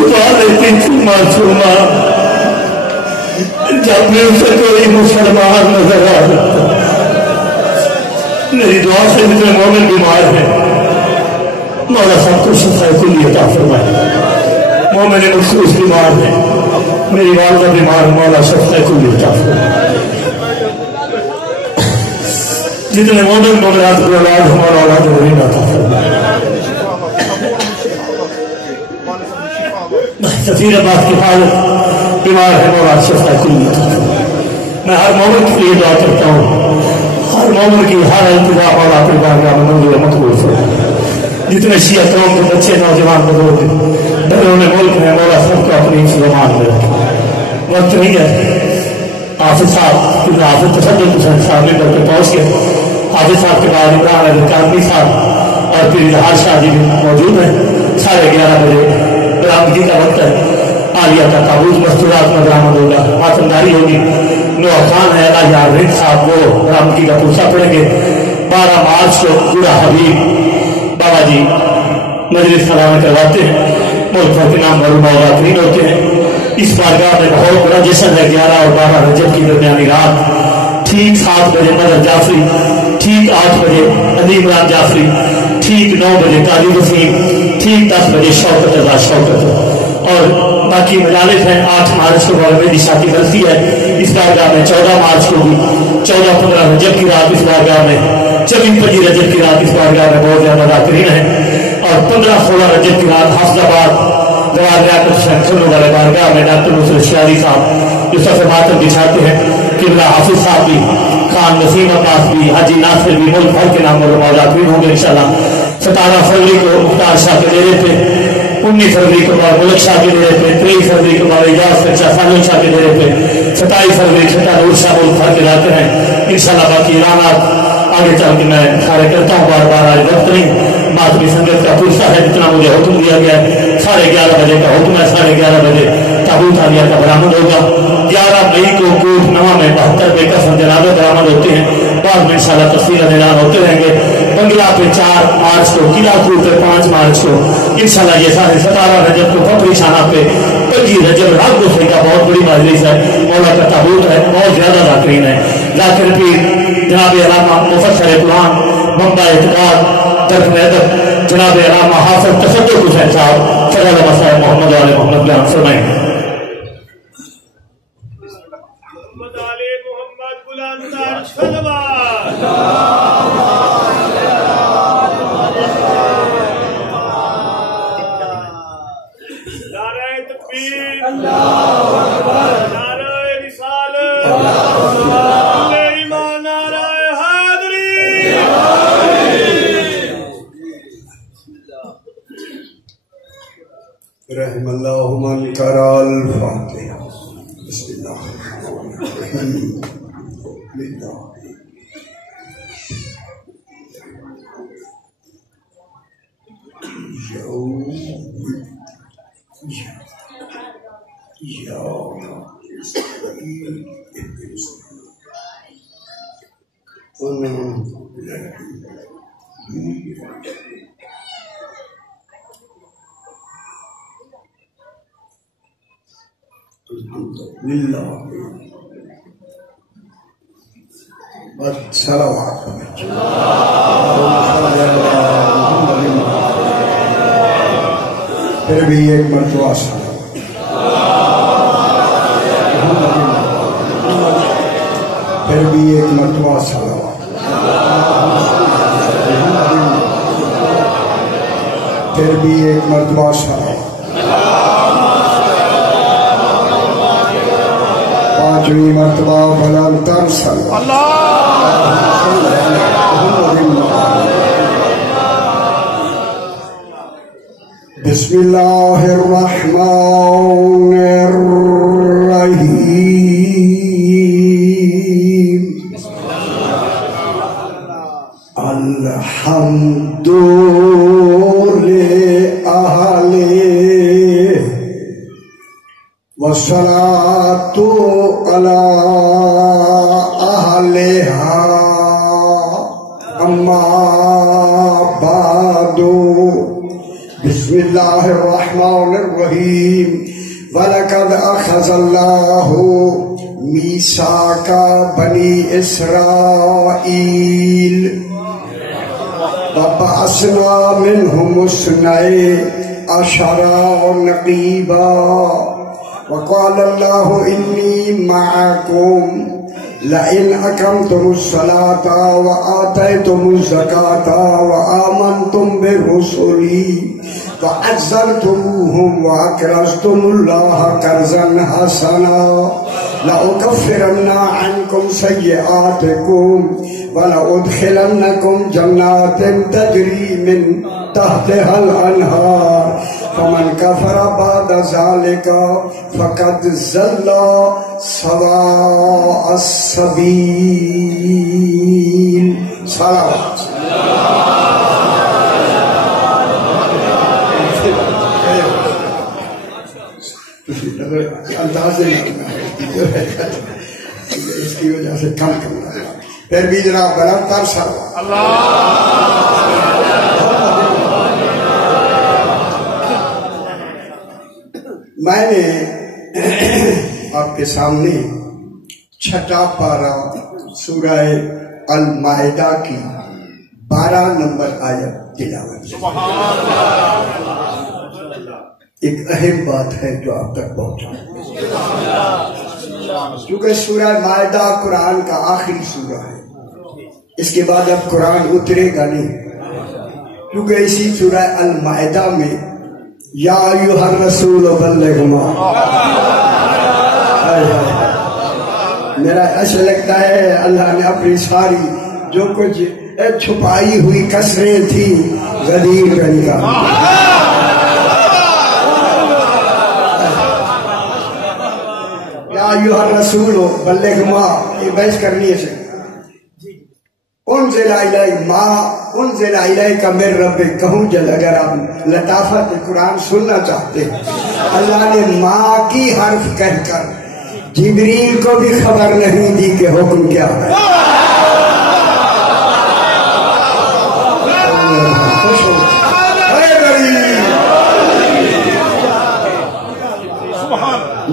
چھپا لیتی تھی معصومہ جب میں اسے کوئی مسلمان نظر آ جاتا. میری دعا سے جتنے مومن بیمار ہیں مولا سب کو شفا کلی عطا فرمائے. مومن مخصوص بیمار ہیں, میری والدہ بیمار, مولا شفا کلی عطا فرمائے. جتنے مومن مومنات کو اولاد ہمارا اولاد غریب عطا فرمائے. سفیر عباس کی حالت بیمار ہے, مولا شفا کلی عطا فرمائے. میں ہر مومن کے لیے دعا کرتا ہوں, ہر مومن کی ہر التجا مولا اپنی بارگاہ میں منظور مقبول فرمائے. جتنے شیعہ قوم کے بچے نوجوان بزرگ بیرون ملک میں مولا سب کو اپنی زبان میں رکھے. وقت نہیں ہے. حافظ صاحب کیونکہ حافظ تصدق حسین صاحب نے کر کے پہنچ گئے. حافظ صاحب کے بعد عمران علی کاظمی صاحب اور پھر اظہار شاہ جی بھی موجود ہیں. 11:30 بجے برآمدگی کا وقت ہے. عالیہ کا تابوت مستورات میں برآمد ہوگا, ماتمداری ہوگی. نوح خان ہے, اللہ یار صاحب وہ برآمدگی کا پرچہ پڑھیں گے. 12 مارچ کو پورا حبیب بابا جی مجلس سلام کرواتے ہیں. ملک بھر کے نام معلومات ہوتے ہیں. اس بارگاہ میں بہت بڑا جشن ہے. 11 اور 12 رجب کی درمیانی رات ٹھیک 7 بجے مدر جعفری, ٹھیک 8 بجے علی عمران جعفری, ٹھیک 9 بجے قاضی وسیم, ٹھیک 10 بجے شوکت رضا شوکت. اور باقی مجالس ہیں. 8 مارچ کو میری شادی برسی ہے اس بارگاہ میں. 14 مارچ کو بھی 14-15 رجب کی رات اس بارگاہ میں. 24-25 رجب کی رات اس بارگاہ میں بہت زیادہ ذاکرین ہیں. اور 15-16 رجب کی رات حافظ آباد جوار لیاقت شہر والے بارگاہ میں ڈاکٹر نصرت شیاری صاحب جو سفر ماتم بچھاتے ہیں. قبلہ حافظ صاحب بھی, خان نسیم عباس بھی, حاجی ناصر بھی, ملک بھر کے نام اور ذاکرین ہوں گے انشاءاللہ. 17 فروری کو مختار شاہ کے ڈیرے پہ, 19 فروری کو ملک شاہ کے ڈیرے پہ, 23 فروری کو اعجاز سچا سالم شاہ کے ڈیرے پہ, 27 فروری چھٹا نور شاہ ملک بھر کے لاتے ہیں انشاءاللہ. باقی اعلانات آگے چل کے میں سارے کرتا ہوں. بار بار آج وقت نہیں. ماتمی سنگت کا پرسہ ہے جتنا مجھے حکم دیا گیا ہے. 11:30 بجے کا حکم ہے. 11:30 بجے تابوت عالیہ کا برآمد ہوگا. 11 مئی کو کوٹ نواں میں 72 بے کفن جنازے برآمد ہوتے ہیں. بعد میں انشاءاللہ تفصیل اعلان ہوتے رہیں گے. بنگلہ پہ 4 مارچ کو, قلعہ کوٹ پہ 5 مارچ کو انشاءاللہ. یہ سارے 17 رجب کو پپری شانہ پہ, 25 رجب رات گسے کا بہت بڑی مجلس ہے. مولا کا تابوت ہے, بہت زیادہ ذاکرین ہے. ذاکر پیر جناب علامہ مفسر قرآن منبع اعتقاد درک ادب جناب علامہ حافظ تصدق حسین صاحب فضل مسائل محمد علی محمد بیان فرمائیں. محمد علی محمد بلندتر صلوات. نعرہ تکبیر, اللہ اکبر, نعرہ رسالت, اللہ اکبر, ایمان, نعرہ حیدری. رحم اللہ من قرأ الفاتحہ. بسم اللہ الرحمن الرحیم. للہ صلوات. پھر بھی ایک مرتبہ صلوات. پھر بھی ایک مرتبہ صلوات. پھر بھی ایک مرتبہ صلوات. 5ویں مرتبہ بلندتر صلوات. بسم اللہ الرحمن الرحیم. الحمد لأہل والصلاة علی اہلہا اما بعد. بسم الله الرحمن الرحيم وَلَقَدْ أَخَذَ اللَّهُ مِيثَاقَ بَنِي إِسْرَائِيلَ وَبَعَثْنَا مِنْهُمُ اثْنَيْ عَشَرَ نَقِيبًا وَقَالَ اللَّهُ إِنِّي مَعَكُمْ لَئِنْ أَقَمْتُمُ الصَّلَاةَ وَآتَيْتُمُ الزَّكَاةَ وَآمَنْتُمْ بِرُسُلِي وَعَزَّرْتُمُوهُمْ وَأَقْرَضْتُمُ اللَّهَ قَرْضًا حَسَنًا لَأُكَفِّرَنَّ عَنْكُمْ سَيِّئَاتِكُمْ وَلَأُدْخِلَنَّكُمْ جَنَّاتٍ تَجْرِي مِنْ تَحْتِهَا الْأَنْهَارُ فَمَنْ كَفَرَ بَعْدَ ذَلِكَ فَقَدْ ضَلَّ سَوَاءَ السَّبِيلِ. صلوات. اندازے اس کی وجہ سے کم کرنا ہے. پھر بھی جناب بلند تر صلوات. میں نے آپ کے سامنے چھٹا پارہ سورہ المائدہ کی 12 نمبر آیت تلاوت. ایک اہم بات ہے جو آپ تک پہنچا، کیونکہ سورہ مائدہ قرآن کا آخری سورہ ہے. اس کے بعد اب قرآن اترے گا نہیں، کیونکہ اسی سورہ المائدہ میں یا ایھا الرسول بلغ ما. میرا ایسا لگتا ہے اللہ نے اپنی ساری جو کچھ چھپائی ہوئی کسریں تھیں غدیر کا نکال. یا ایھا الرسول بلغ ما، یہ بحث کرنی ہے. انزل الیک ما انزل الیک من ربک. کہوں جل اگر آپ لطافت قرآن سننا چاہتے ہیں، اللہ نے ماں کی حرف کہہ کر جبریل کو بھی خبر نہیں دی کہ حکم کیا ہے.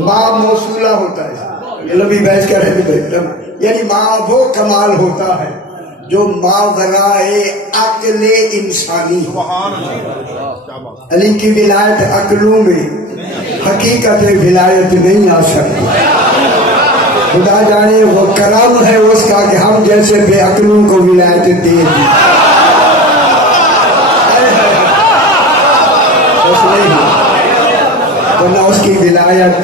ماں موصولہ ہوتا ہے، یہ لمبی بحث کر رہے تھے. یعنی ماں وہ کمال ہوتا ہے جو ماورائے عقل انسانی. علی کی ولایت عقلوں میں حقیقت ولایت نہیں آ سکتی. خدا جانے وہ کرم ہے اس کا کہ ہم جیسے بے عقلوں کو ولایت دے دی. ورنہ اس کی ولایت،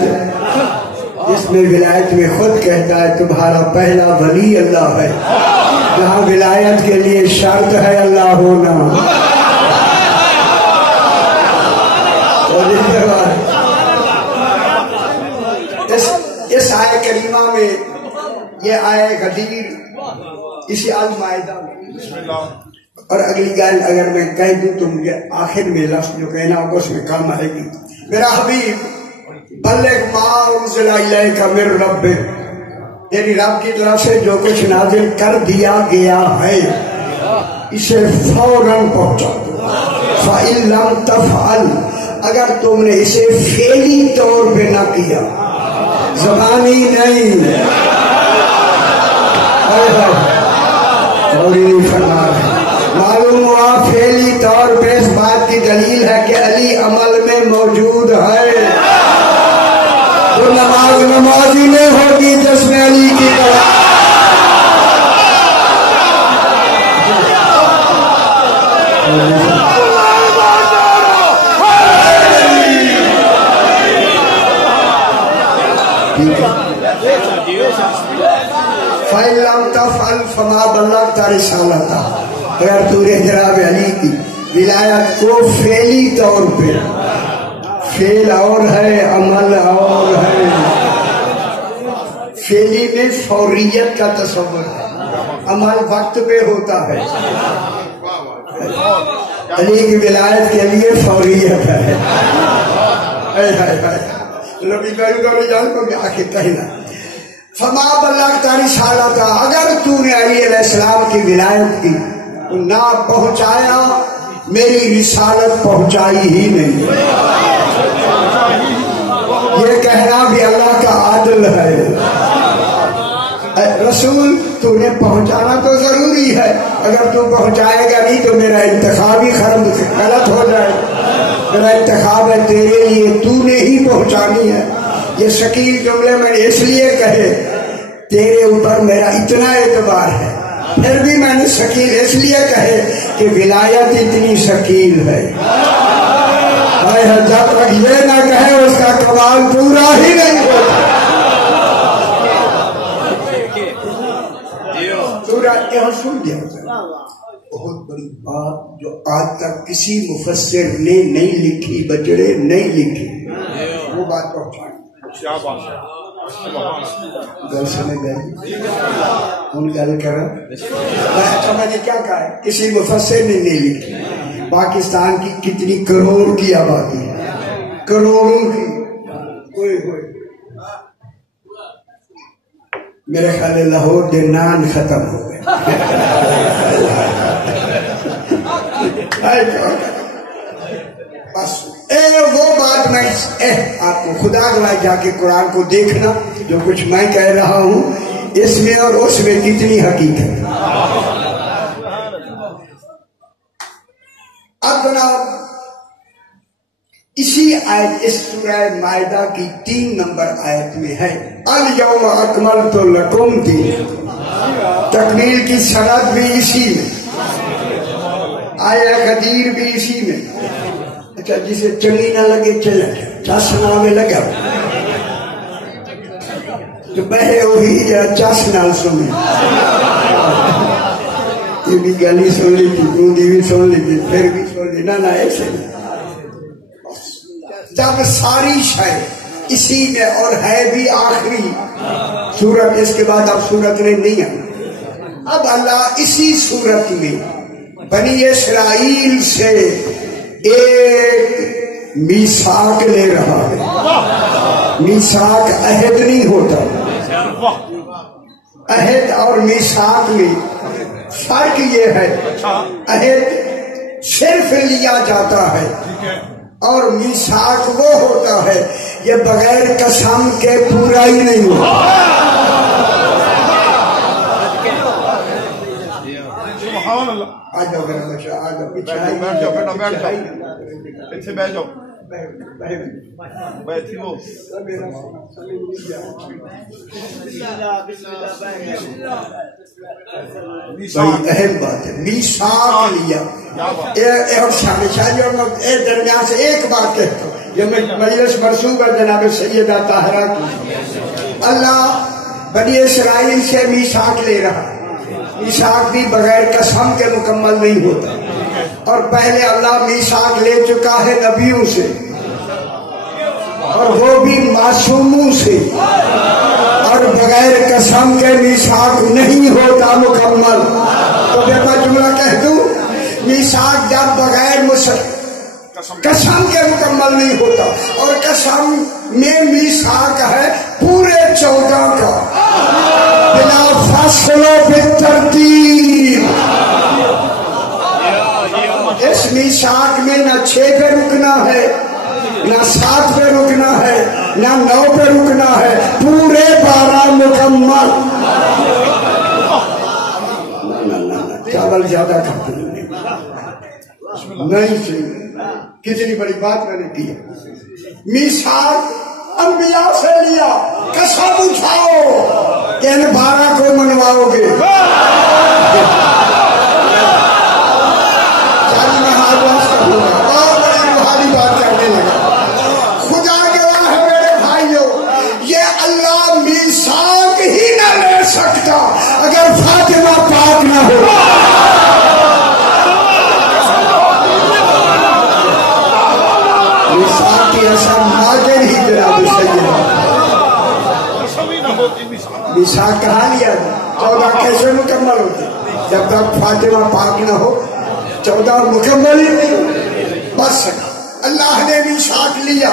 جس میں ولایت میں خود کہتا ہے تمہارا پہلا ولی اللہ ہے، جہاں ولایت کے لیے شرط ہے اللہ ہونا. اس آیہ کریمہ میں یہ آیہ غدیر اسی المائدہ میں، اور اگلی گال اگر میں کہہ دوں تو مجھے آخر میں لفظ جو کہنا ہوگا اس میں کام آئے گی. میرا حبیب بلغ ما انزل الیک من ربک، یعنی رب کی طرف سے جو کچھ نازل کر دیا گیا ہے اسے فوراً پہنچا دو. فَإِن لَمْ تَفْعَلْ، اگر تم نے اسے فعلی طور پہ نہ کیا، زبانی نہیں، معلوم ہوا فعلی طور پہ اس بات کی دلیل ہے کہ علی عمل میں موجود ہے. تو نماز نمازی نہیں ہوگی جس میں علی کی طرح. فَإِن لَّمْ تَفْعَلْ فَمَا بَلَّغْتَ رِسَالَتَهُ، اگر تو نے جناب علی کی ولایت کو فعلی طور پہ، فعل اور ہے عمل اور ہے. فعلی میں فوریت کا تصور ہے، عمل وقت پہ ہوتا ہے. علی کی ولایت کے لیے فوریت ہے. لبی کروں گا میں جان کو کہ آخر کہنا فما بلغت رسالتہ، اگر تو نے علی علیہ السلام کی ولایت کی نہ پہنچایا میری رسالت پہنچائی ہی نہیں. یہ کہنا بھی اللہ کا عادل ہے. رسول تو نے پہنچانا تو ضروری ہے، اگر تو پہنچائے گا نہیں تو میرا انتخاب ہی غلط ہو جائے. میرا انتخاب ہے تیرے لیے، تو نے ہی پہنچانی ہے. یہ شکیل جملے میں نے اس لیے کہے تیرے اوپر میرا اتنا اعتبار ہے. پھر بھی میں نے شکیل اس لیے کہے کہ ولایت اتنی شکیل ہے. جب تک یہ نہ کہے اس کا کمال پورا ہی نہیں ہوتا. سن گیا بہت بڑی بات جو آج تک کسی مفسر نے نہیں لکھی، بچڑے نہیں لکھی، وہ بات پہنچانی. گل سمجھ گئے؟ ہم گل کر میں نے کیا کہا ہے؟ کسی مفسر نے نہیں لکھی. پاکستان کی کتنی کروڑ کی آبادی ہے، کروڑوں کی. ہوئے میرے خیال ہے لاہور کے نان ختم ہو گئے. بس وہ بات میں آپ کو خدا گواہ جا کے قرآن کو دیکھنا، جو کچھ میں کہہ رہا ہوں اس میں اور اس میں کتنی حقیقت. اب جناب اسی آیت اس سورہ مائدہ کی 3 نمبر آیت میں ہے الیوم اکملت لکم دینکم. تکمیل کی سند بھی اسی میں، آیہ غدیر بھی اسی میں. اچھا جسے چنگی نہ لگے چلے چس نہ لگا تو بہے وہی چس نہ سنے. یہ بھی گلی سن لی تھی، بوندی بھی سن لی تھی، پھر بھی سن لی. نہ ایسے نہیں. جب ساری شے اسی میں اور ہے بھی آخری سورت، اس کے بعد اب سورت نے نہیں آنا. اب اللہ اسی سورت میں بنی اسرائیل سے ایک میثاق لے رہا ہے. میثاق عہد نہیں ہوتا. عہد اور میثاق میں فرق یہ ہے، عہد صرف لیا جاتا ہے اور میثاق وہ ہوتا ہے یہ بغیر قسم کے پورا ہی نہیں ہوتا. آ جاؤ میرا بچہ، آ جاؤ، بیٹھ جاؤ بیٹا، بیٹھ جاؤ، پیچھے بیٹھ جاؤ. اہم بات ہے میثاق لیا. درمیان سے ایک بات کہتا ہوں، یہ مجلس مرسوب ہے جناب سیدہ طاہرہ کی. اللہ بنی اسرائیل سے میثاق لے رہا. میثاق بھی بغیر قسم کے مکمل نہیں ہوتا، اور پہلے اللہ میثاق لے چکا ہے نبیوں سے، اور وہ بھی معصوموں سے، اور بغیر قسم کے میثاق نہیں ہوتا مکمل. تو میں جملہ کہہ دوں، میثاق جب بغیر قسم کے مکمل نہیں ہوتا، اور قسم میں میثاق ہے پورے 14 کا، بلا فصل و بالترتیب. اس میثاق میں نہ 6 پہ رکنا ہے، نہ 7 پہ رکنا ہے، نہ 9 پہ رکنا ہے، پورے 12 مکمل. چاول زیادہ کھاتے نہیں سے کتنی بڑی بات میں نے کی. میثاق انبیاء سے لیا، قسم اٹھاؤ کہ ان 12 کو منواؤ گے. خدا گواہ ہے میرے بھائیوں، یہ اللہ میثاق ہی نہ لے سکتا اگر فاطمہ پاک نہ ہو. میثاق کی اصل ماجر ہی جناب سیدہ. میثاق کہاں لیا؟ 14 کیسے مکمل ہوتے جب تک فاطمہ پاک نہ ہو؟ 14 مکمل ہی نہیں. بس اللہ نے میثاق لیا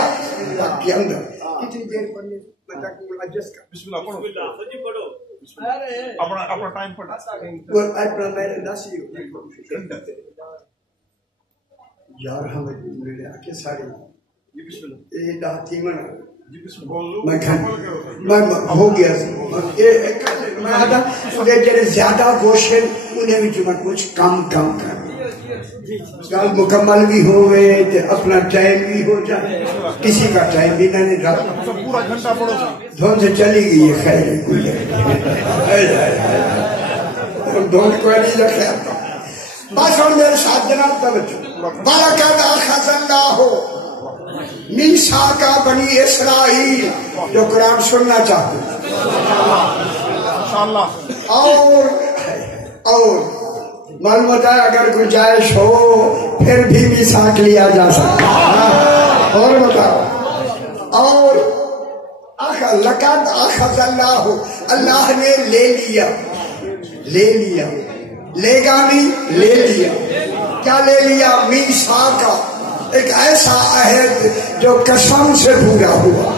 کے اندر. کتنی دیر پڑھنے بسم اللہ پڑھو، اپنا ٹائم پڑھو. یار ہمیں ملے آکے سارے یہ دہتی من میں ہو گیا میں آدھا جنہیں زیادہ گوشن انہیں بھی جو میں کچھ کم کر گال مکمل بھی ہوئے اپنا ٹائم بھی ہو جائے کسی کا ٹائم بھی نہیں رہا دھون سے چلی گئی یہ خیر دھون کو نہیں رکھے بس ہم میرے ساتھ جناب توجہ بَلَقَدْ أَخَذَ اللَّهُ مِيثَاقَ بَنِي اسرائیل جو قرآن سننا چاہتے اور معلومات ہے اگر گنجائش ہو پھر بھی میثاق لیا جا سکتا اور بتاؤ اور لَقَدْ أَخَذَ اللَّهُ اللہ نے لے لیا لے گا نہیں لے لیا کیا لے لیا میثاق ایک ایسا عہد جو قسم سے پورا ہوا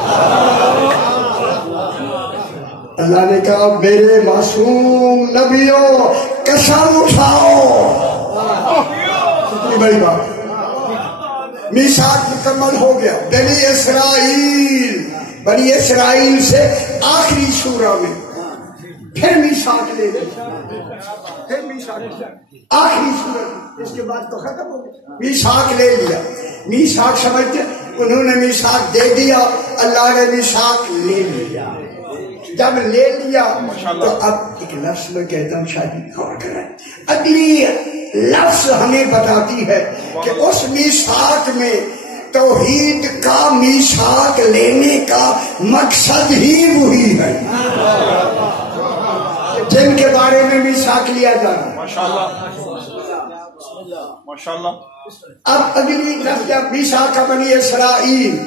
اللہ نے کہا میرے معصوم نبیوں قسم اٹھاؤ کتنی بڑی بات میثاق مکمل ہو گیا بنی اسرائیل سے آخری سورہ میں پھر میثاق لے لیا آخری سورت اس کے بعد تو ختم ہو گیا میثاق لے لیا میثاق سمجھتے انہوں نے میثاق دے دیا اللہ نے میثاق لے لیا جب لے لیا تو اب ایک لفظ میں کہتا ہوں شاید غور کریں اگلی لفظ ہمیں بتاتی ہے کہ اس میثاق میں توحید کا میثاق لینے کا مقصد ہی وہی ہے جن کے بارے میں میثاق لیا جانا ماشاءاللہ اب اگلی لفظ میثاق بنی اسرائیل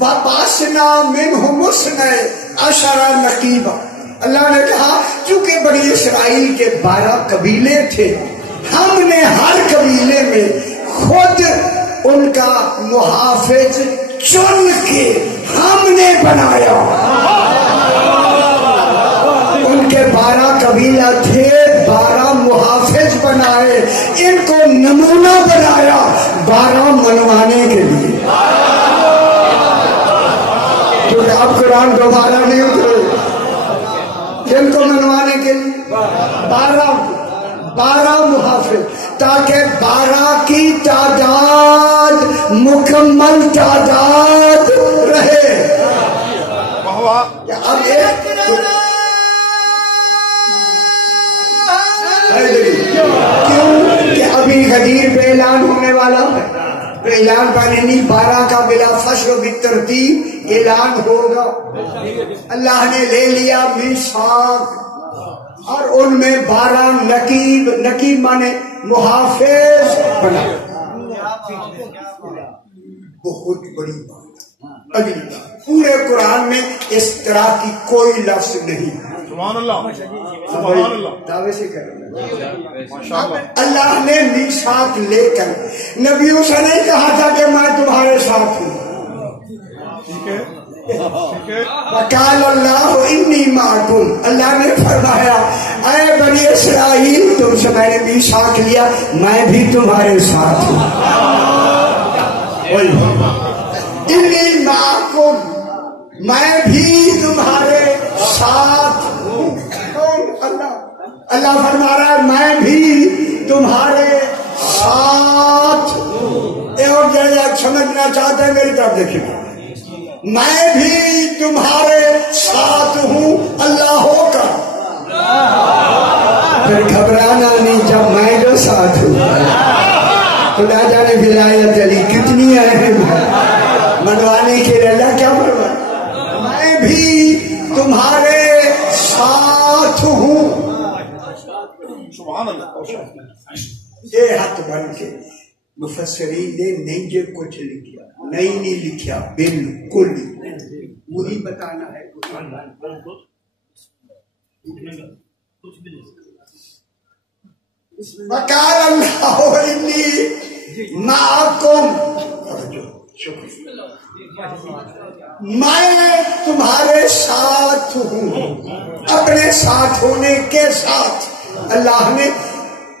وَبَعَثْنَا مِنْهُمُ اثْنَيْ عَشَرَ نَقِيبًا اللہ نے کہا چونکہ بنی اسرائیل کے 12 قبیلے تھے ہم نے ہر قبیلے میں خود ان کا محافظ چن کے ہم نے بنایا ان کے 12 قبیلہ تھے 12 محافظ بنائے ان کو نمونہ بنایا 12 منوانے کے لیے کیونکہ اب قرآن دوبارہ نہیں اترے ان کو منوانے کے لیے 12 محافظ تاکہ 12 کی تعداد مکمل تعداد رہے اب ایک کیوں کہ ابھی غدیر پہ اعلان ہونے والا ہے تو اعلان پانے نہیں 12 کا بلا فصل و بالترتیب اعلان ہوگا اللہ نے لے لیا میثاق اور ان میں 12 نقیب مانے محافظ بنا بہت بڑی بات اگلی پورے قرآن میں اس طرح کی کوئی لفظ نہیں سبحان اللہ دعوے سے کر اللہ نے میثاق لے کر نبیوں سے نہیں کہا تھا کہ میں تمہارے ساتھ ہوں وقال اللہ انی معکم اللہ نے فرمایا اے بنی اسرائیل تم سے میں نے میثاق لیا میں بھی تمہارے ساتھ ہوں انی معکم میں بھی تمہارے ساتھ ہوں اللہ فرما رہا ہے میں بھی تمہارے ساتھ اور سمجھنا چاہتے ہیں میری طرف دیکھیں میں بھی تمہارے ساتھ ہوں اللہ ہو کر پھر گھبرانا نہیں جب میں جو ساتھ ہوں خدا جانے ولایت علی کتنی اہم ہے منوانے کے لیے اللہ کیا فرمایا میں بھی تمہارے ساتھ ہوں یہ ہاتھ بن کے مفسرین نے نہیں جو کچھ لکھا نہیں لکھا بالکل وہی بتانا ہے وقال اللہ انی معکم میں تمہارے ساتھ ہوں اپنے ساتھ ہونے کے ساتھ اللہ نے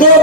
2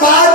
5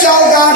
14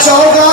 14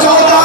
14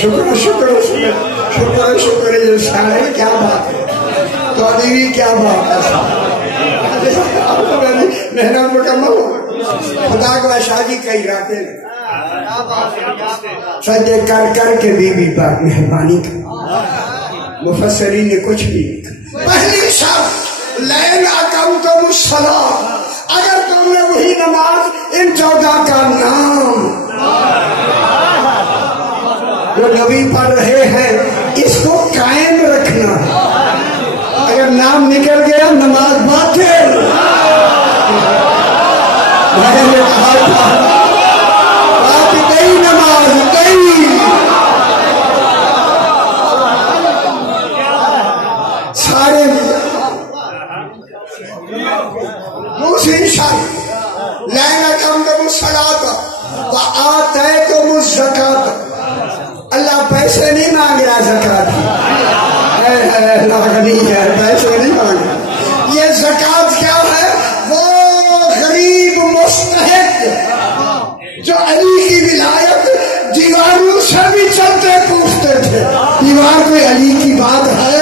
شکر شکر شکر شکر یہ شاعر کیا بات ہے، تو ادیبی کیا بات ہے، محنت مکمل ہو خدا کو شادی کئی راتیں سجدے کر کر کے بی بی پاک مہربانی کر، مفسرین نے کچھ بھی لکھا۔ پہلی شرط لین اقمتم الصلاۃ، اگر تم نے وہی نماز ان 14 کا نام جو نبی پڑھ رہے ہیں اس کو قائم رکھنا ہے، اگر نام نکل گیا نماز باطل۔ میں نے کہا تھا بات گئی، نماز گئی۔ سارے دوسری شرط لین اقمتم الصلاۃ وآتیتم الزکاۃ، اللہ پیسے نہیں مانگ رہا زکات، اللہ غنی ہے، پیسے نہیں مانگ رہا۔ یہ زکات کیا ہے؟ وہ غریب مستحق جو علی کی ولایت دیواروں سے بھی چلتے پوچھتے تھے، دیوار کوئی علی کی بات ہے؟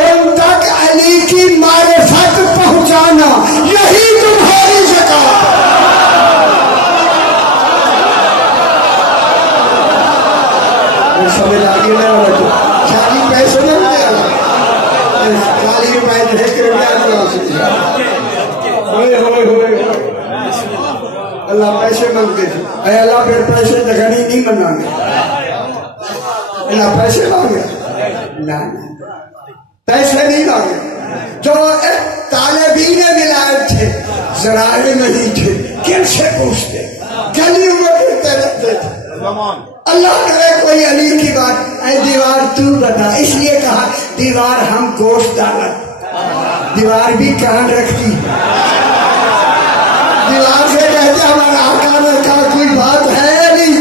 ان تک علی کی معرفت پہنچانا یہی تمہاری زکات ہے۔ سمجھ آگے نہ رکھو، خالی پیسے نہیں ملے، خالی روپئے دیکھ کر اللہ پیسے مانگتے تھے، اے اللہ پھر پیسے غنی نہیں بنانے، اللہ پیسے مانگے نہ پیسے نہیں مانگے۔ جو طالبین ولایت تھے ذرائع نہیں تھے، کن سے پوچھتے؟ گلیوں میں پھرتے رہتے تھے۔ اللہ کرے کوئی علی کی بات، اے دیوار تو بتا، اس لیے کہا دیوار ہم گوشت ڈالت، دیوار بھی کان رکھتی، دیوار سے کہتے ہمارا آقا نے کہا کوئی بات ہے علی کی،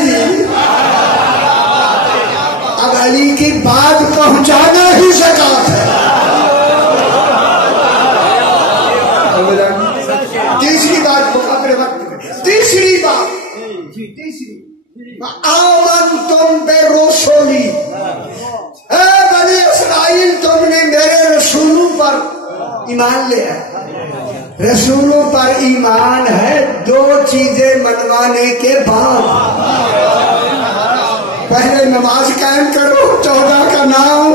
اب علی کی بات پہنچانا ہی زکات ہے۔ تیسری بات اپنے وقت، تیسری بات آمنتم برسولی، اے بنی اسرائیل تم نے میرے رسولوں پر ایمان لیا۔ رسولوں پر ایمان ہے دو چیزیں منوانے کے بعد، پہلے نماز قائم کرو، 14 کا نام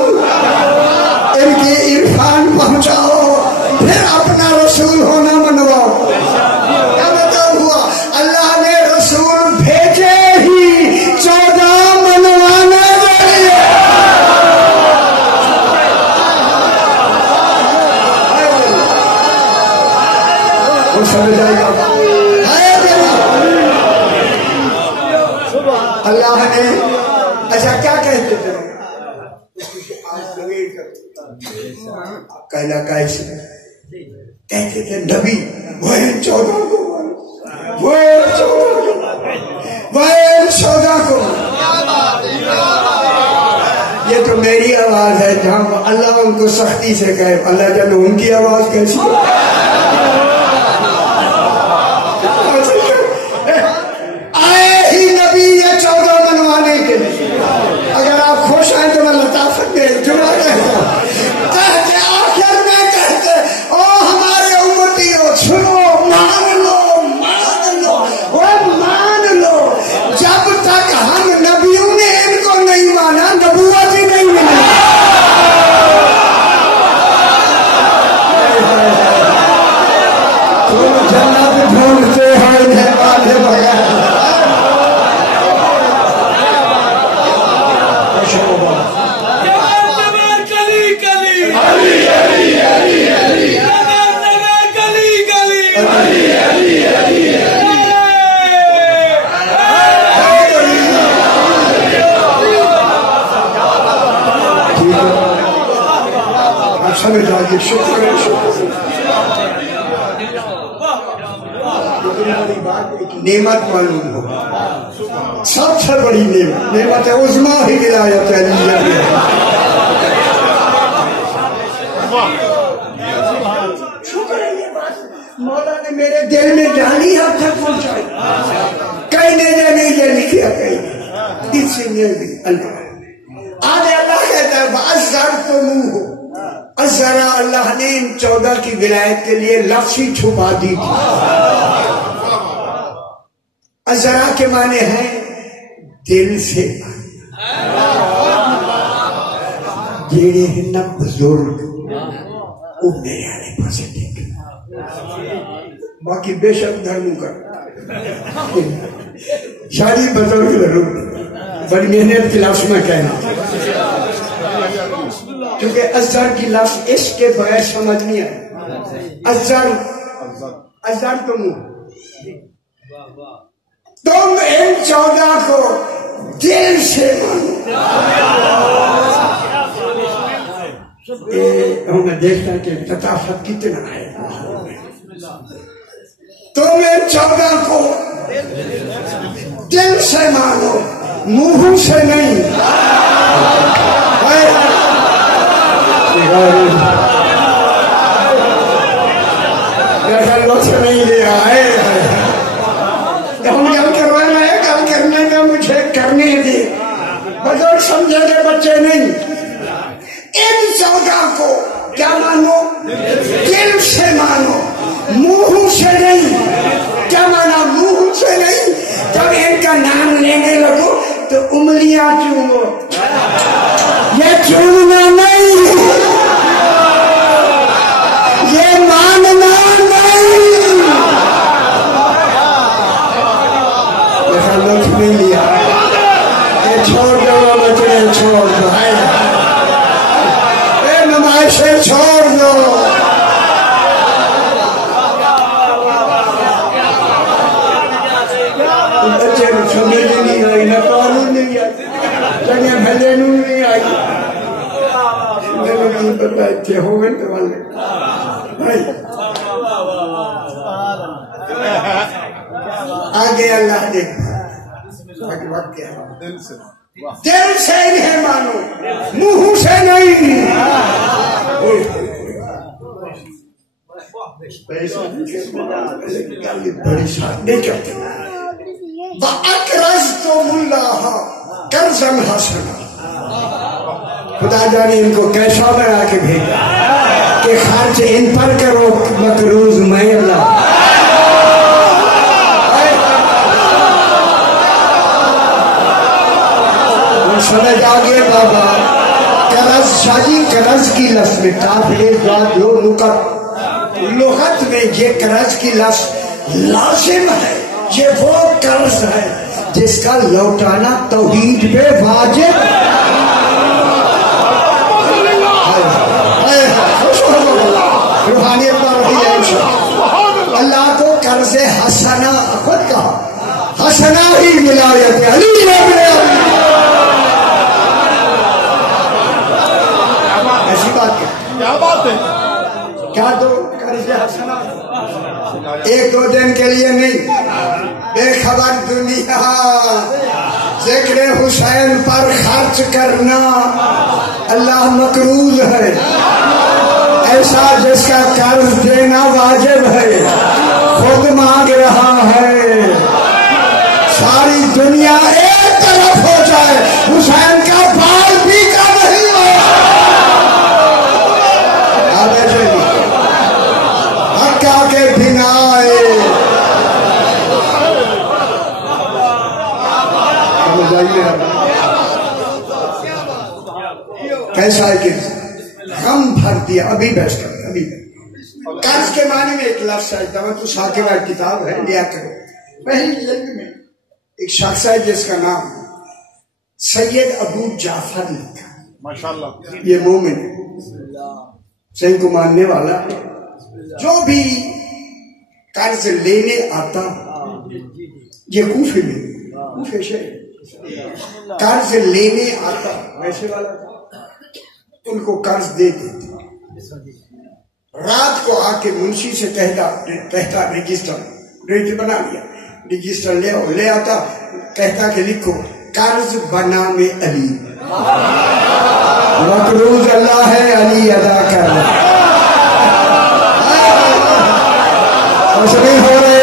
ان کی عرفان پہنچاؤ، پھر اپنا رسول ہونا منواؤ۔ کیا مطلب ہوا؟ اللہ نے رسول بھیجے ہی 14 منوانے کے لیے۔ وہ سمجھ آئے گا اللہ نے اچھا کیا کہتے تھے؟ کہنا کیسے کہتے تھے نبی وہ 14 کو، وہ 14 کو۔ یہ تو میری آواز ہے، جہاں اللہ ان کو سختی سے کہے، اللہ جانے ان کی آواز کیسی آئے ہی نبی یہ 14 منوانے کے لیے۔ اگر آپ خوش ہیں تو میں لطافت میں جملہ کہتا ہوں، کہتے آخر میں کہتے او ہمارے امتیوں سنو، مان لو مان لو، وہ مان لو، جب تک ہم نبیوں نے ان کو نہیں مانا نبوت ہی نہیں ملی۔ تم جنت ڈھونڈتے ہو انہیں پالے بغیر۔ سمجھ آئیے، شکر ہے، شکر نعمت معلوم ہو، سب سے بڑی نعمت عظمیٰ ہی ولایت علیہ ہے۔ شکر ہے یہ بات مولا نے میرے دل میں ڈالی، اب تک پہنچائی، کہیں نہیں یہ لکھیا کہیں اسی میں بھی اللہ آگے اللہ کہتا ہے وَأَزَّرْتُمُوهُ ازرا اللہ نے ان 14 کی ولایت کے لیے لفظ ہی چھپا دی تھی. ازرا کے معنی ہیں دل سے جیڑے ہیں نا بزرگ وہ میرے آنے پاس دیکھ باقی بے شک دھرموں کا شادی بزرگ ضرور بڑی محنت کی لفظ میں کہنا کیونکہ ازر کی لفظ اس کے بغیر سمجھ نہیں ہے. ازر تم ان 14 کو دل سے مانو. میں دیکھتا کہ لطافت کتنا ہے. تم ان 14 کو دل سے مانو منہ سے نہیں. لوگ نہیں لیا ہے ہم گل کروانا ہے گل کرنے کا مجھے کرنے دے بزرگ سمجھے گے بچے نہیں. ان 14 کو کیا مانو دل سے مانو منہ سے نہیں. کیا مانا منہ سے نہیں؟ جب ان کا نام لینے لگو تو انگلیاں چومو. یہ چومنا نہیں یہ ماننا نہیں. لطف نہیں لیا یہ چھوڑ دو بچے چھوڑ دو یہ نمائشیں چھوڑ دو. بچے سمجھ نہیں آئی نہ قانون نہیں آئی چنگے بھلے نہیں آئی میرے نہیں پتا اتنے ہو گئے تو والے آگے اللہ نے آگے وقت کیا دل سے انہیں مانو منہ سے نہیں. بڑی شان نہیں کرتے. وَأَقْرَضْتُمُ اللَّهَ قَرْضًا حَسَنًا. خدا جانے ان کو کیسا بنا کے بھیجا کہ خرچ ان پر کرو مقروض میں اللہ. سمجھ آگے بابا قرض شادی قرض کی لفظ میں کافلے بات لو لغت میں یہ قرض کی لفظ لازم ہے. یہ وہ قرض ہے جس کا لوٹانا توحید پہ واجب. روحانیت اللہ کو قرض حسنہ خود کہا حسنہ ہی ولایت علی ایسی بات کیا بات ہے کیا دو قرض حسنہ 1-2 دن کے لیے نہیں. بے خبر دنیا ذکر حسین پر خرچ کرنا اللہ مقروض ہے. ایسا جس کا قرض دینا واجب ہے خود مانگ رہا ہے. ساری دنیا ایک طرف ہو جائے حسین کا بال بھی کا نہیں ہو. حقا کے بنا کیسا ہے کہ غم بھر دیا. ابھی بیٹھ کر ابھی قرض کے معنی میں ایک لفظ ہے تو ثاقبہ کتاب ہے لیا کرو. پہلی جلد میں ایک شخص ہے جس کا نام سید ابو جعفر لکھا. ماشاءاللہ یہ مومن ہے صحیح کو ماننے والا ہے. جو بھی قرض لینے آتا یہ کوفے میں کوفے شہر قرض لینے آتا ویسے والا تھا ان کو قرض دے دیتے. رات کو آ کے منشی سے کہتا رجسٹر بنا لیا رجسٹر لے آتا کہتا کہ لکھو قرض بنام علی مقروض اللہ ہے علی ادا کرنا. نہیں ہو رہے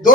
2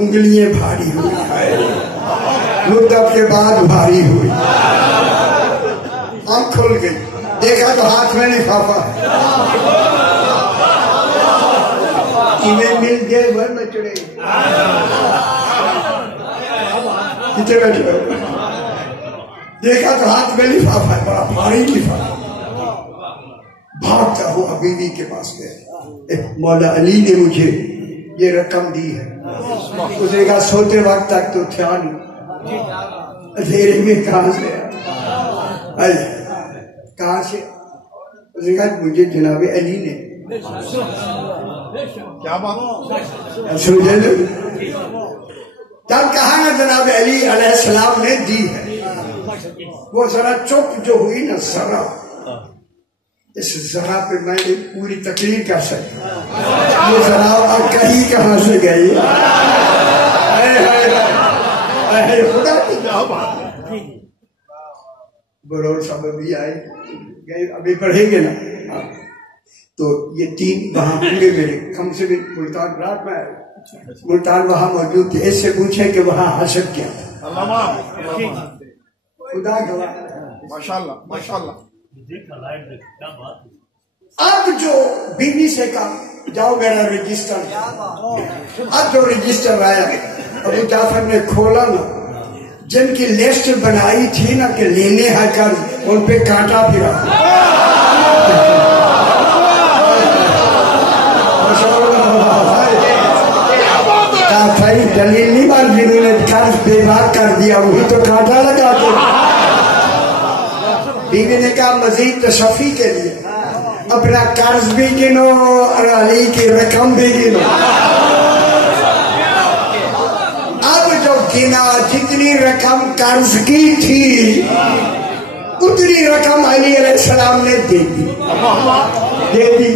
انگلیاں بھاری ہوئی، مدت کے بعد بھاری ہوئی، آنکھ کھل گئی، دیکھا تو ہاتھ میں لفافہ ہے، انہیں مل گئے وہ میں چڑھے کتنے بیٹھے ہو، دیکھا تو ہاتھ میں لفافہ ہے، بڑا بھاری لفافہ، بھاگتا ہوا بیوی کے پاس گیا، مولا علی نے مجھے یہ رقم دی ہے، اس نے کہا سوتے وقت تک تو تھا نہیں، اندھیرے میں کہاں سے آیا، کہاں سے؟ اس نے کہا مجھے جناب علی نے، کیا بات سمجھے نا؟ جب کہا نا جناب علی علیہ السلام نے دی ہے، وہ ذرا چپ جو ہوئی نا ذرا، اس ذرا پہ میں نے پوری تقریر کر سکتا، یہ ذرا کہیں کہاں سے گئی، خدا کی بلور صاحب ابھی آئے گئے، ابھی پڑھیں گے نا، تو یہ تین وہاں پورے میرے کم سے بھی ملتان رات میں آئے، ملتان وہاں موجود تھے، اس سے پوچھیں کہ وہاں حشر کیا تھا، خدا گواہ، ماشاءاللہ ماشاءاللہ۔ اب جو بیوی سے کہا جاؤ میرا رجسٹر، اب جو رجسٹر آیا ابو جعفر نے کھولا نا، جن کی لسٹ بنائی تھی نا کہ لینے ہے کر، ان پہ کانٹا پھرا، دلیل نہیں بات، جنہوں نے قرض بے باک کر دیا وہی تو کانٹا لگاتے۔ بیوی نے کہا مزید تشفی کے لیے اپنا قرض بھی گنو اور علی کی رقم بھی گنو، اب جو گنا جتنی رقم قرض کی تھی اتنی رقم علی علیہ السلام نے دے دی،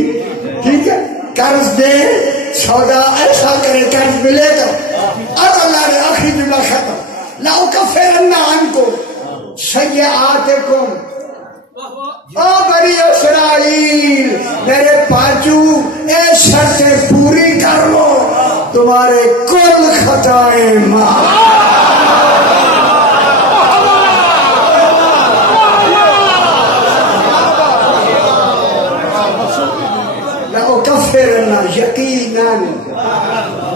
ٹھیک ہے، قرض دے سودا ایسا کرے قرض ملے گا، اب اللہ نے آخری جملہ ختم، لَأُكَفِّرَنَّ عَنْكُمْ سَيِّئَاتِكُمْ، او بنی اسرائیل میرے پاچو اے شرطیں پوری کر لو، تمہارے کل خطائیں معاف۔ لَأُكَفِّرَنَّ یقیناً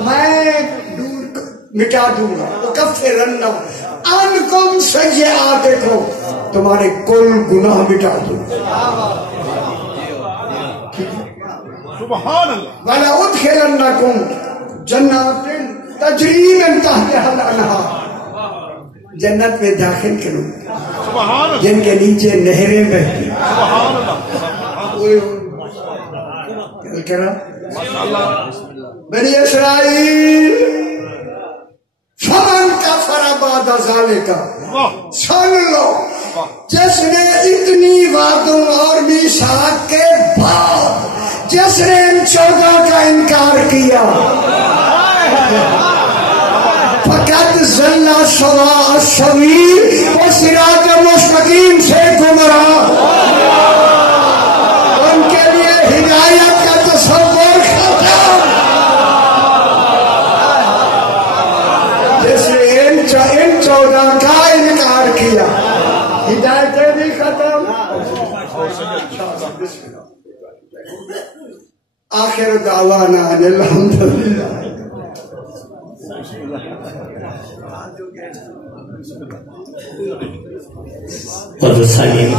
میں دور مٹا دوں گا، لَأُكَفِّرَنَّ عَنْكُمْ سَيِّئَاتِكُمْ تمہارے کل گناہ مٹا دوں، سبحان اللہ۔ وَلَأُدْخِلَنَّكُمْ جَنَّاتٍ تَجْرِی مِن تَحْتِہَا الْأَنْہَارُ، جنت میں داخل کروں سبحان اللہ جن کے نیچے نہریں بہتی، سبحان اللہ کل کرا بنی اسرائیل، فمن کفر بعد ذالک، سن لو جس نے اتنی وعدوں اور میثاق کے بعد جس نے ان 14 کا انکار کیا، فقد ضل سواء السبیل، وہ صراط مستقیم سے گمراہ، ان کے لیے ہدایت کا تصور ختم، جس نے ان 14 کا انکار کیا ہدایتیں بھی ختم۔ آخر دعوانا ان الحمدللہ۔ حضرت سالین